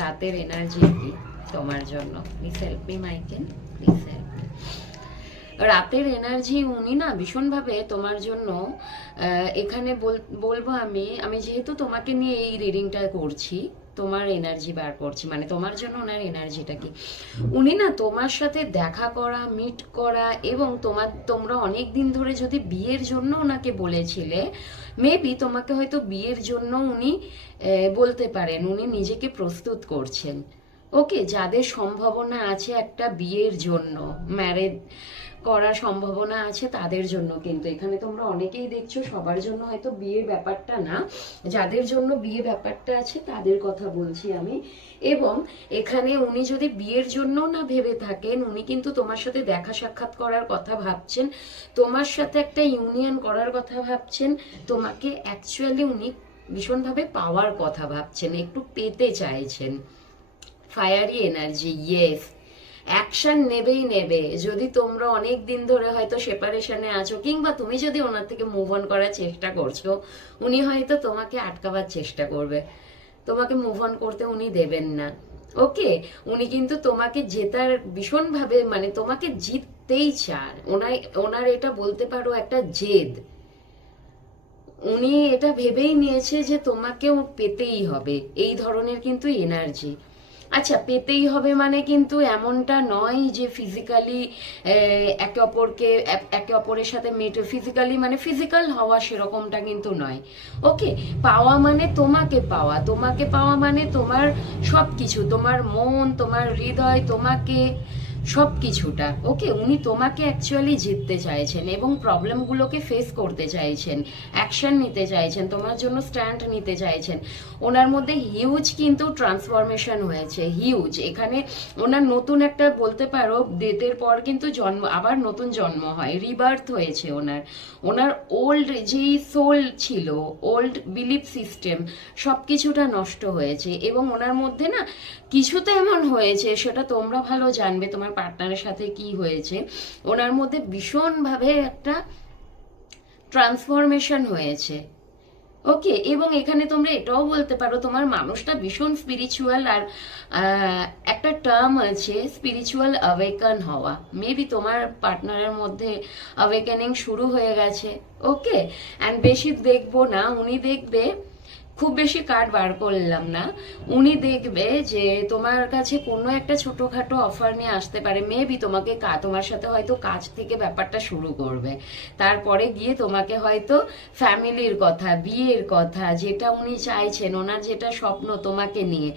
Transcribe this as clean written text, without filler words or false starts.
রাতের এনার্জি কি তোমার জন্য? প্লিজ হেল্প মি মাইকেন, প্লিজ হেল্প মি। রাতের এনার্জি উনি না ভীষণভাবে তোমার জন্য এখানে বলবো আমি যেহেতু তোমাকে নিয়ে এই রিডিংটা করছি, তোমার এনার্জি বার করছি, মানে তোমার জন্য ওনার এনার্জিটা কি, উনি না তোমার সাথে দেখা করা, মিট করা, এবং তোমরা অনেক দিন ধরে যদি বিয়ের জন্য ওনাকে বলেছিলে, মেবি তোমাকে হয়তো বিয়ের জন্য উনি বলতে পারেন উনি নিজেকে প্রস্তুত করছেন। ওকে, যাদের সম্ভাবনা আছে একটা বিয়ের জন্য, ম্যারেজ করার সম্ভাবনা আছে তাদের জন্য, কিন্তু এখানে তোমরা অনেকেই দেখছো, সবার জন্য হয়তো বিয়ের ব্যাপারটা না, যাদের জন্য বিয়ে ব্যাপারটা আছে তাদের কথা বলছি আমি। এবং এখানে উনি যদি বিয়ের জন্য না ভেবে থাকেন, উনি কিন্তু তোমার সাথে দেখা সাক্ষাৎ করার কথা ভাবছেন, তোমার সাথে একটা ইউনিয়ন করার কথা ভাবছেন, তোমাকে অ্যাকচুয়ালি উনি ভীষণভাবে পাওয়ার কথা ভাবছেন, একটু পেতে চাইছেন। ফায়ারি এনার্জি, ইয়েস, অ্যাকশন নেবেই নেবে। যদি তোমরা অনেক দিন ধরে হয়তো সেপারেশনে আছো, কিংবা তুমি যদি ওনার থেকে মুভ অন করার চেষ্টা করছো, উনি হয়তো তোমাকে আটকাবার চেষ্টা করবে, তোমাকে মুভ অন করতে উনি দেবেন না। ওকে, উনি কিন্তু তোমাকে জেতার ভীষণভাবে, মানে তোমাকে জিততেই চান। ওনার এটা বলতে পারো একটা জেদ, উনি এটা ভেবেই নিয়েছে যে তোমাকেও পেতেই হবে, এই ধরনের কিন্তু এনার্জি। আচ্ছা, পেতেই হবে মানে কিন্তু এমনটা নয় যে ফিজিক্যালি একে অপরের সাথে ফিজিক্যালি মানে ফিজিক্যাল হওয়া, সেরকমটা কিন্তু নয়। ওকে, পাওয়া মানে তোমাকে পাওয়া মানে তোমার সবকিছু, তোমার মন, তোমার হৃদয়, তোমাকে সবকিছুটা। ওকে, উনি তোমাকে অ্যাকচুয়ালি জিততে চাইছেন এবং প্রবলেমগুলোকে ফেস করতে চাইছেন, অ্যাকশন নিতে চাইছেন, তোমার জন্য স্ট্যান্ড নিতে চাইছেন। ওনার মধ্যে হিউজ কিন্তু ট্রান্সফরমেশন হয়েছে, হিউজ। এখানে ওনার নতুন একটা বলতে পারো, ডেথের পর কিন্তু আবার নতুন জন্ম হয়, রিবার্থ হয়েছে ওনার ওল্ড যেই সোল ছিল, ওল্ড বিলিফ সিস্টেম, সবকিছুটা নষ্ট হয়েছে। এবং ওনার মধ্যে না কিছু তো এমন হয়েছে, সেটা তোমরা ভালো জানবে তোমার পার্টনারের সাথে কি হয়েছে। ওনার মধ্যে ভীষণভাবে একটা ট্রান্সফরমেশন হয়েছে। ওকে, এবং এখানে তোমরা এটাও বলতে পারো তোমার মানুষটা ভীষণ স্পিরিচুয়াল, আর একটা টার্ম আছে স্পিরিচুয়াল অ্যাওয়েকেন হওয়া, মেবি তোমার পার্টনারের মধ্যে অ্যাওয়েকেনিং শুরু হয়ে গেছে। ওকে, অ্যান্ড বেশি দেখবো না, উনি দেখবে, খুব বেশি কার্ড বার করলাম না, উনি দেখবে যে তোমার কাছে কোনো একটা ছোটখাটো অফার নিয়ে আসতে পারে, মেবি তোমার সাথে হয়তো কাজ থেকে ব্যাপারটা শুরু করবে, তারপরে গিয়ে তোমাকে হয়তো ফ্যামিলির কথা, বিয়ের কথা, যেটা উনি চাইছেন, ওনার যেটা স্বপ্ন তোমাকে নিয়ে,